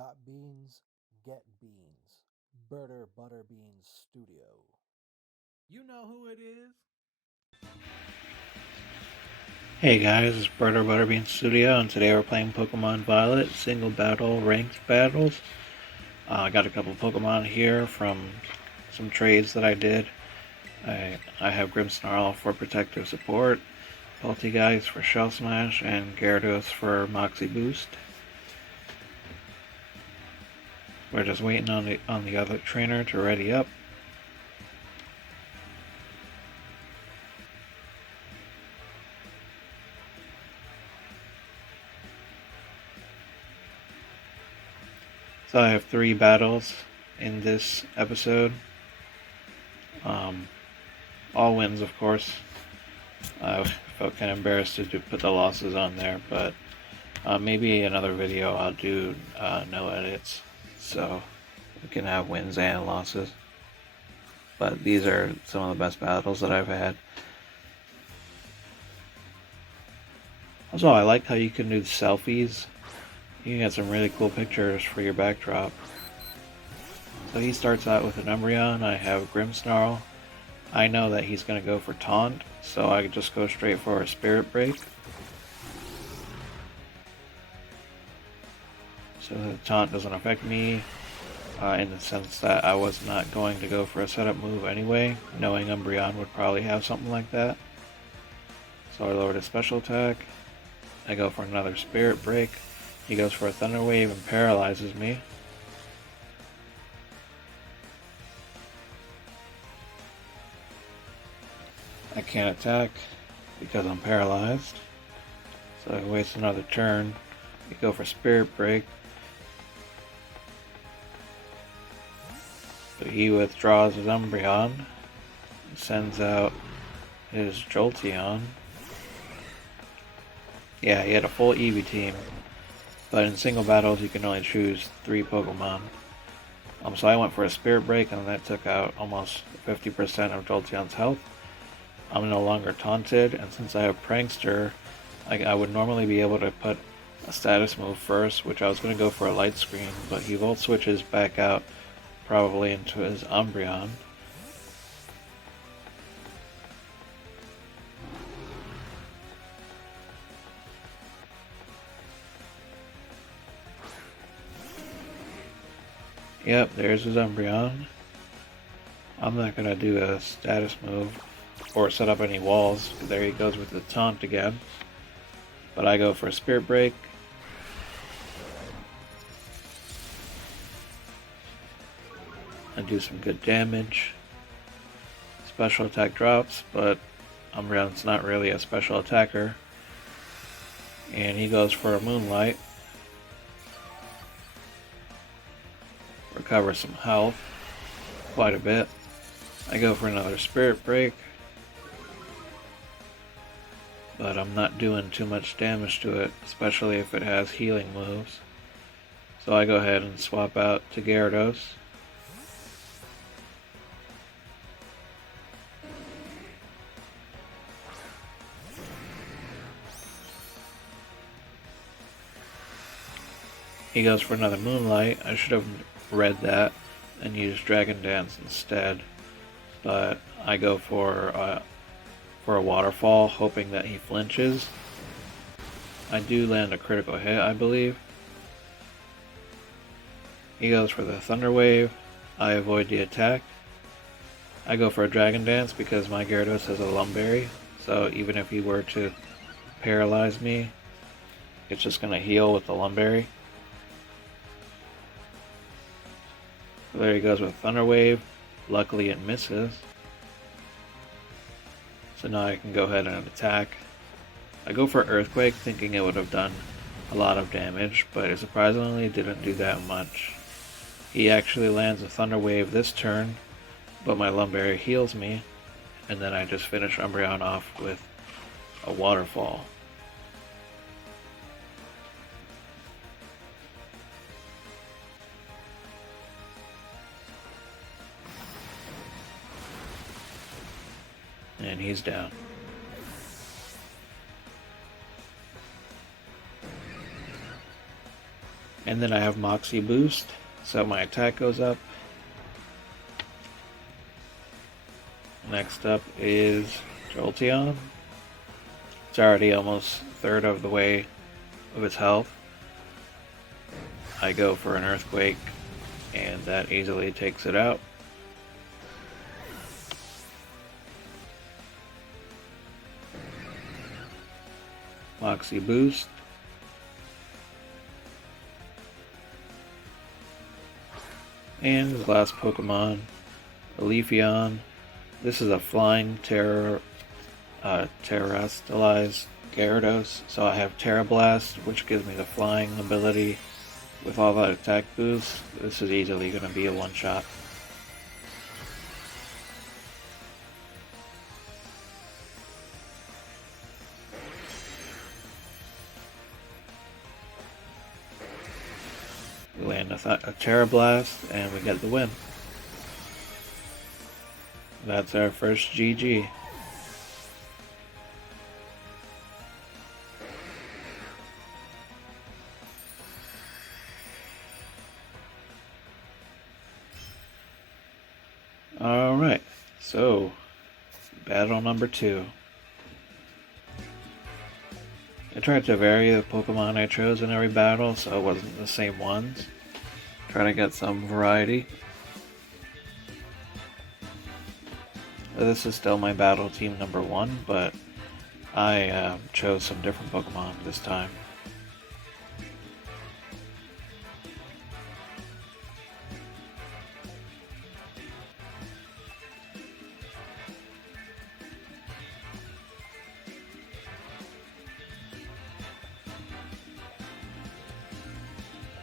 Got beans, get beans. Burter Butterbeans Studio. You know who it is. Hey guys, it's Burter Butterbean Studio, and today we're playing Pokemon Violet single battle ranked battles. I got a couple Pokemon here from some trades that I did. I have Grimmsnarl for protective support, Poltegeist for Shell Smash, and Gyarados for Moxie Boost. We're just waiting on the other trainer to ready up. So I have 3 battles in this episode. All wins, of course. I felt kind of embarrassed to put the losses on there, but maybe another video I'll do no edits, so we can have wins and losses. But these are some of the best battles that I've had. Also, I like how you can do selfies. You can get some really cool pictures for your backdrop. So he starts out with an Umbreon. I have Grimmsnarl. I know that he's going to go for Taunt, so I just go straight for a Spirit Break. So the Taunt doesn't affect me, in the sense that I was not going to go for a setup move anyway, knowing Umbreon would probably have something like that. So I lowered his special attack. I go for another Spirit Break. He goes for a Thunder Wave and paralyzes me. I can't attack because I'm paralyzed. So I waste another turn. We go for Spirit Break. So he withdraws his Umbreon. Sends out his Jolteon. Yeah, he had a full Eevee team. But in single battles, you can only choose 3 Pokemon. So I went for a Spirit Break, and that took out almost 50% of Jolteon's health. I'm no longer taunted, and since I have Prankster, I would normally be able to put a status move first, which I was going to go for a Light Screen, but he Volt switches back out, probably into his Umbreon. Yep, there's his Umbreon. I'm not going to do a status move or set up any walls. There he goes with the taunt again. But I go for a Spirit Break. And do some good damage. Special attack drops, but Umbreon's not really a special attacker. And he goes for a Moonlight. Recover some health. Quite a bit. I go for another Spirit Break. But I'm not doing too much damage to it, especially if it has healing moves. So I go ahead and swap out to Gyarados. He goes for another Moonlight. I should have read that and used Dragon Dance instead. But I go for a Waterfall, hoping that he flinches. I do land a critical hit, I believe. He goes for the Thunder Wave. I avoid the attack. I go for a Dragon Dance because my Gyarados has a Lumberry, so even if he were to paralyze me, it's just going to heal with the Lumberry. So there he goes with Thunder Wave. Luckily it misses. So now I can go ahead and attack. I go for Earthquake thinking it would have done a lot of damage, but it surprisingly didn't do that much. He actually lands a Thunder Wave this turn, but my Lumberry heals me, and then I just finish Umbreon off with a Waterfall. And he's down. And then I have Moxie Boost, so my attack goes up. Next up is Jolteon. It's already almost a third of the way of its health. I go for an Earthquake, and that easily takes it out. Moxie Boost. And the last Pokemon, Leafeon. This is a flying terrestrialized Gyarados. So I have Terra Blast, which gives me the flying ability with all that attack boost. This is easily going to be a one-shot. We land a Terra Blast and we get the win. That's our first GG. Alright, so battle number 2. I tried to vary the Pokemon I chose in every battle so it wasn't the same ones. Try to get some variety. This is still my battle team number 1, but I chose some different Pokemon this time.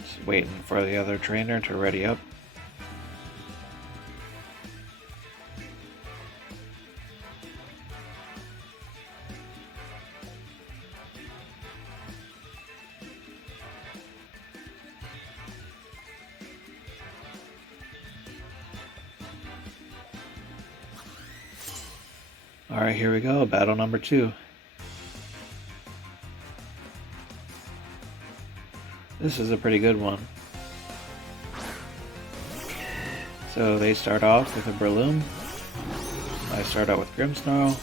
Just waiting for the other trainer to ready up. Alright, here we go, battle number 2. This is a pretty good one. So they start off with a Breloom. I start out with Grimmsnarl,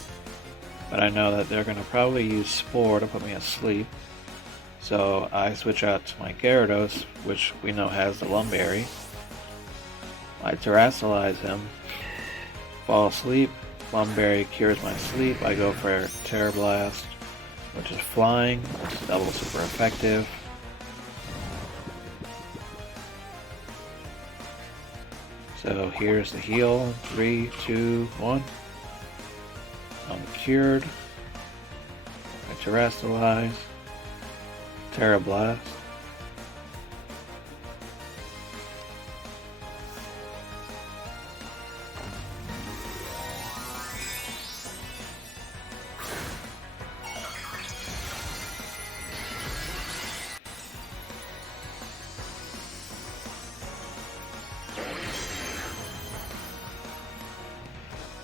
but I know that they're going to probably use Spore to put me asleep. So I switch out to my Gyarados, which we know has the Lumberry. I Terrasilize him, fall asleep. Lumberry cures my sleep. I go for Terra Blast, which is flying, which is double super effective. So here's the heal. 3, 2, 1. I'm cured. I Terrasilize. Terra Blast.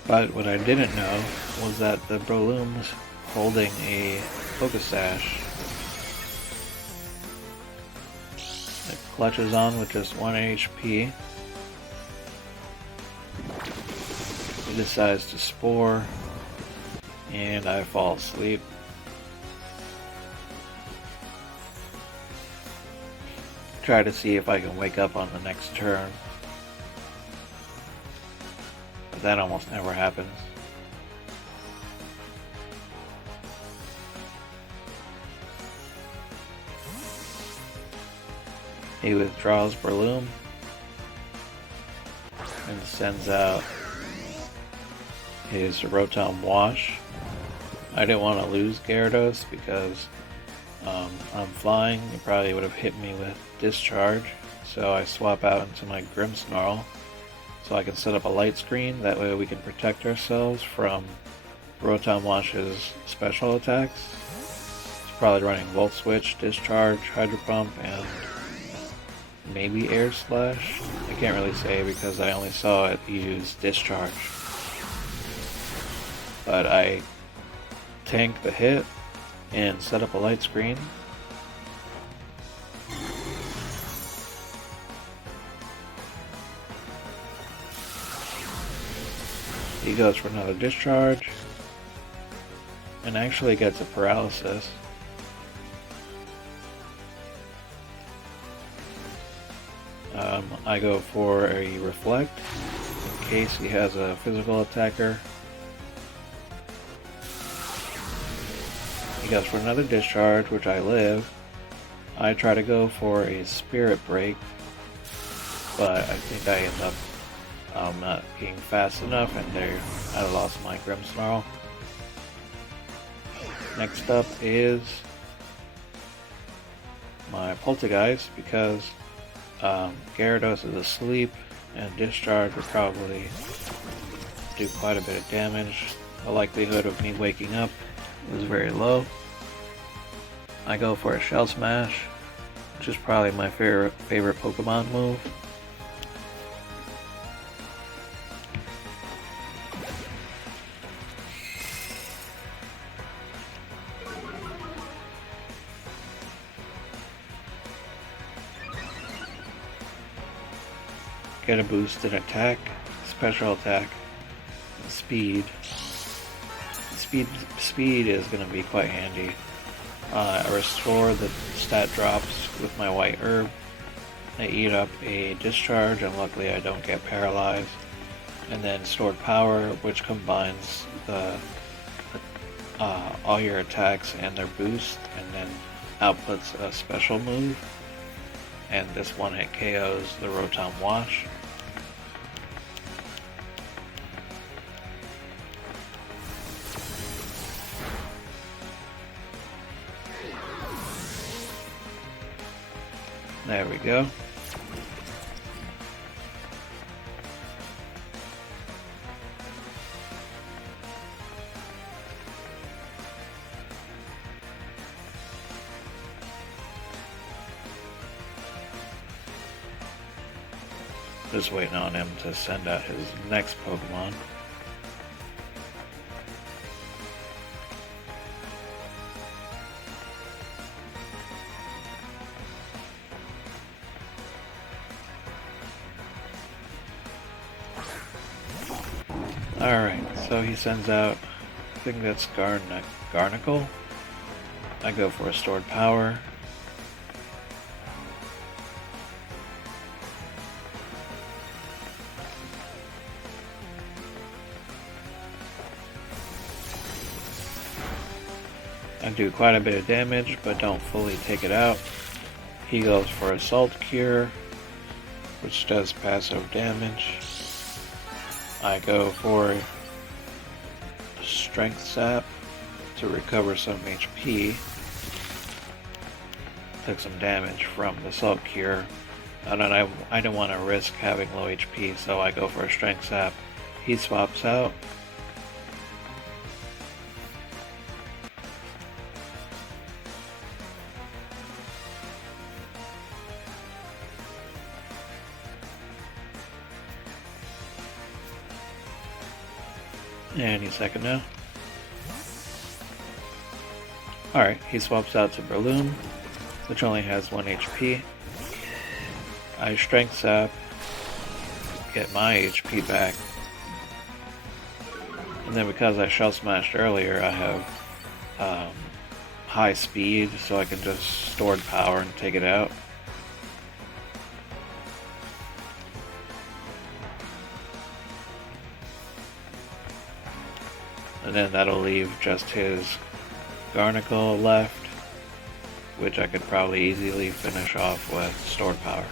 But what I didn't know was that the Breloom was holding a Pokesash. It clutches on with just 1 HP. He decides to Spore, and I fall asleep. Try to see if I can wake up on the next turn. That almost never happens. He withdraws Breloom and sends out his Rotom Wash. I didn't want to lose Gyarados because I'm flying. He probably would have hit me with Discharge, so I swap out into my Grimmsnarl. So I can set up a light screen, that way we can protect ourselves from Rotom Wash's special attacks. It's probably running Volt Switch, Discharge, Hydro Pump, and maybe Air Slash. I can't really say because I only saw it use Discharge. But I tank the hit and set up a light screen. He goes for another discharge, and actually gets a paralysis. I go for a reflect, in case he has a physical attacker. He goes for another discharge, which I live. I try to go for a spirit break, but I think I end up not being fast enough, and there I lost my Grimmsnarl. Next up is my Poltergeist, because Gyarados is asleep, and discharge would probably do quite a bit of damage. The likelihood of me waking up is very low. I go for a Shell Smash, which is probably my favorite Pokemon move. Get a boost in attack, special attack, and speed. Speed is going to be quite handy. I restore the stat drops with my white herb. I eat up a discharge, and luckily I don't get paralyzed. And then stored power, which combines the all your attacks and their boost, and then outputs a special move. And this one hit KOs the Rotom Wash. There we go. Just waiting on him to send out his next Pokemon. Alright, so he sends out, I think that's Garnacle. I go for a stored power. I do quite a bit of damage, but don't fully take it out. He goes for Assault Cure, which does passive damage. I go for Strength Sap to recover some HP. Took some damage from the Assault Cure. I don't want to risk having low HP, so I go for a Strength Sap. He swaps out. Any second now. Alright, he swaps out to Breloom, which only has 1 HP. I Strength Sap, get my HP back. And then because I Shell Smashed earlier, I have high speed, so I can just stored power and take it out. And then that'll leave just his Garnacle left, which I could probably easily finish off with stored power.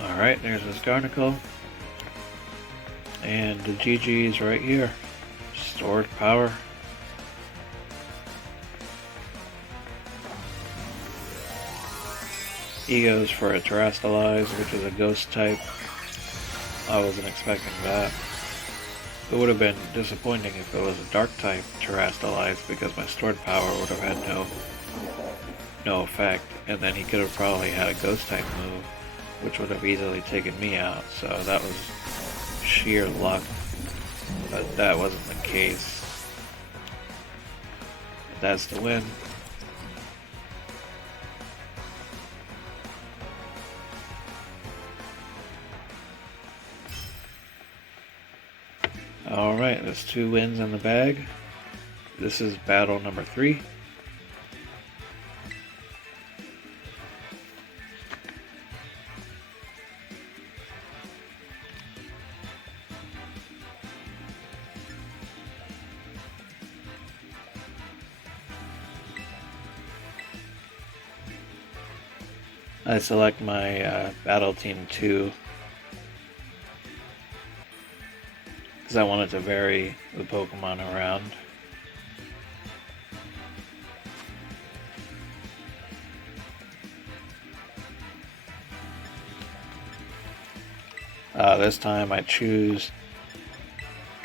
Alright, there's this Garnacle. And the GG's right here. Stored power. He goes for a Terrastalize, which is a ghost type. I wasn't expecting that. It would have been disappointing if it was a dark type Terrastalize, because my stored power would have had no no effect, and then he could have probably had a ghost type move, which would have easily taken me out, so that was sheer luck, but that wasn't the case. That's the win. Alright, there's 2 wins in the bag. This is battle number 3. I select my battle team 2 because I wanted to vary the Pokemon around. This time I choose,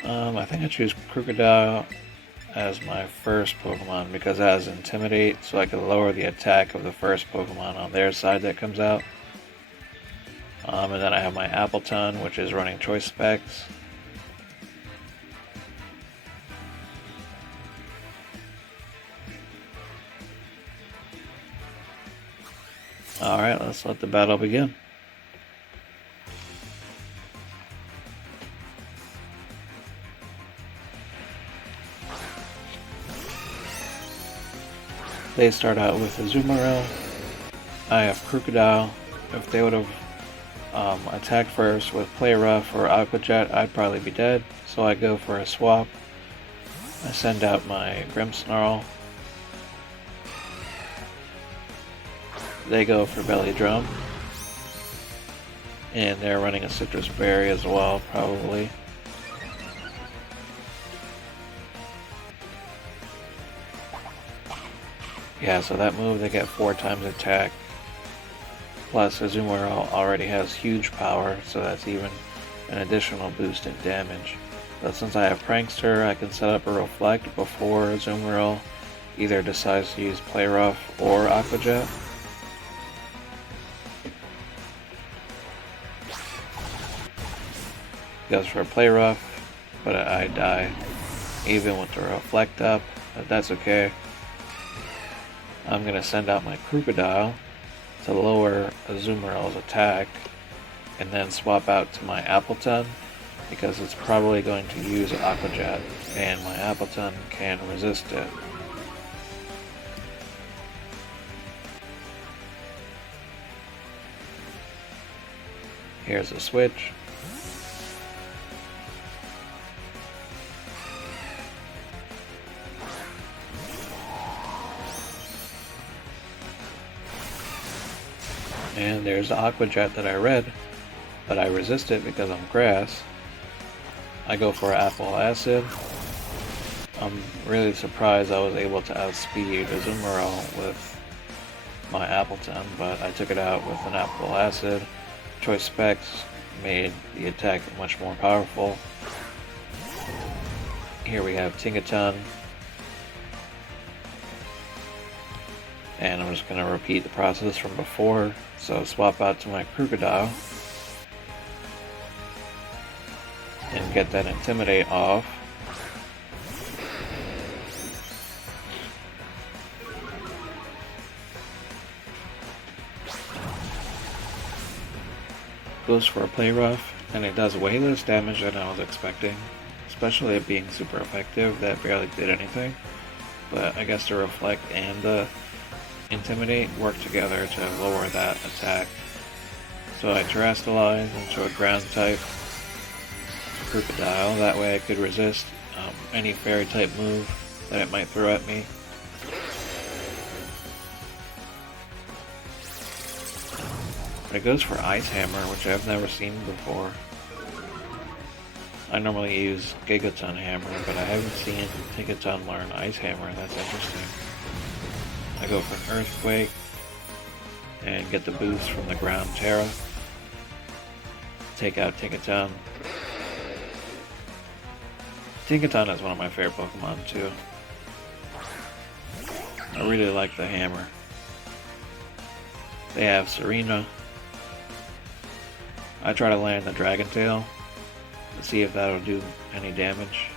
I think I choose Crocodile as my first Pokemon because it has Intimidate, so I can lower the attack of the first Pokemon on their side that comes out. And then I have my Appleton, which is running Choice Specs. Alright, let's let the battle begin. They start out with Azumarill. I have Crocodile. If they would have attacked first with Play Rough or Aqua Jet, I'd probably be dead. So I go for a swap. I send out my Grimmsnarl. They go for Belly Drum. And they're running a Citrus Berry as well, probably. Yeah, so that move they get 4 times attack. Plus Azumarill already has huge power, so that's even an additional boost in damage. But since I have Prankster, I can set up a Reflect before Azumarill either decides to use Play Rough or Aqua Jet. Goes for a Play Rough, but I die even with the Reflect up, but that's okay. I'm going to send out my Crocodile to lower Azumarill's attack and then swap out to my Appleton because it's probably going to use Aqua Jet and my Appleton can resist it. Here's a switch. And there's the Aqua Jet that I read, but I resist it because I'm grass. I go for Apple Acid. I'm really surprised I was able to outspeed Azumarill with my Appleton, but I took it out with an Apple Acid. Choice Specs made the attack much more powerful. Here we have Tinkaton. And I'm just going to repeat the process from before. So swap out to my Crocodile and get that Intimidate off. Goes for a Play Rough, and it does way less damage than I was expecting, especially it being super effective. That barely did anything, but I guess the Reflect and the Intimidate work together to lower that attack. So I Terastallize into a ground type Crocodile, that way I could resist any fairy type move that it might throw at me. It goes for Ice Hammer, which I've never seen before. I normally use Gigaton Hammer, but I haven't seen Tinkaton learn Ice Hammer. That's interesting. I go for an Earthquake and get the boost from the ground Terra. Take out Tinkaton. Tinkaton is one of my favorite Pokemon too. I really like the hammer. They have Serena. I try to land the Dragon Tail to see if that'll do any damage,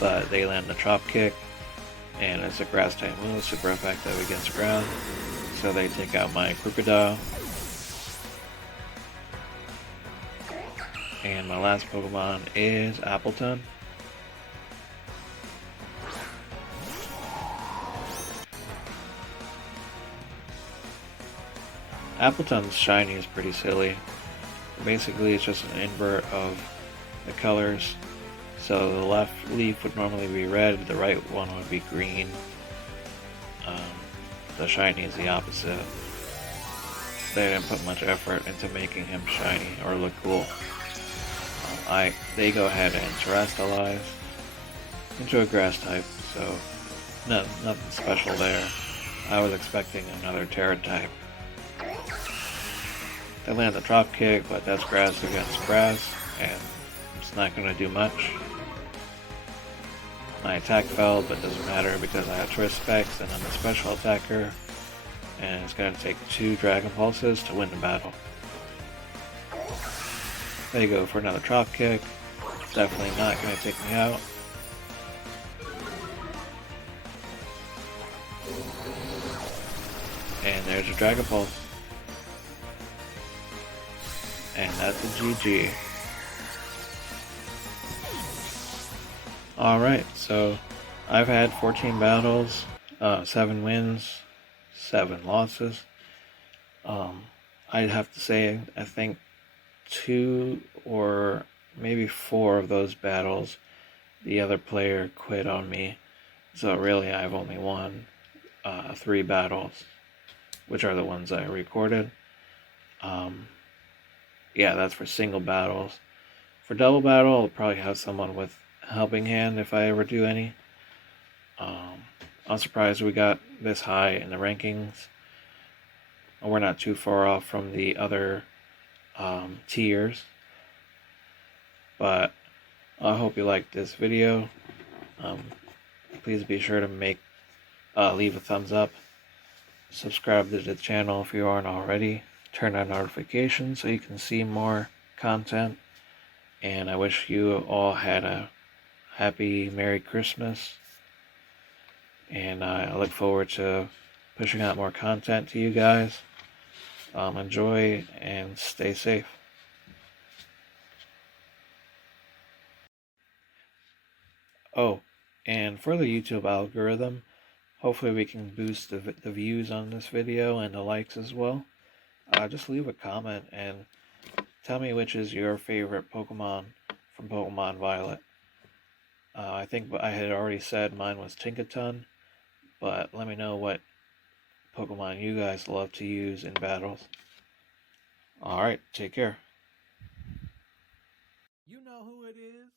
but they land the Chop Kick, and it's a grass type move, super effective against ground, so they take out my Crocodile. And my last Pokemon is Appleton. Appleton's shiny is pretty silly. Basically, it's just an invert of the colors. So the left leaf would normally be red, the right one would be green. The shiny is the opposite. They didn't put much effort into making him shiny or look cool. They go ahead and terrestrialize into a grass type, so nothing special there. I was expecting another Terra type. They land the Drop Kick, but that's grass against grass, and it's not going to do much. My attack failed, but doesn't matter because I have Twist Specs and I'm a special attacker, and it's going to take 2 Dragon Pulses to win the battle. They go for another Drop Kick. Definitely not going to take me out. And there's a Dragon Pulse. And that's a GG. Alright, so I've had 14 battles, 7 wins, 7 losses. I'd have to say, I think 2 or maybe 4 of those battles, the other player quit on me. So really, I've only won 3 battles, which are the ones I recorded. Yeah, that's for single battles. For double battle, I'll probably have someone with helping hand if I ever do any. I'm surprised we got this high in the rankings. We're not too far off from the other tiers. But I hope you liked this video. Please be sure to leave a thumbs up. Subscribe to the channel if you aren't already. Turn on notifications so you can see more content. And I wish you all had a happy Merry Christmas. And I look forward to pushing out more content to you guys. Enjoy and stay safe. Oh, and for the YouTube algorithm, hopefully we can boost the views on this video and the likes as well. Just leave a comment and tell me which is your favorite Pokemon from Pokemon Violet. I think I had already said mine was Tinkaton, but let me know what Pokemon you guys love to use in battles. Alright, take care. You know who it is?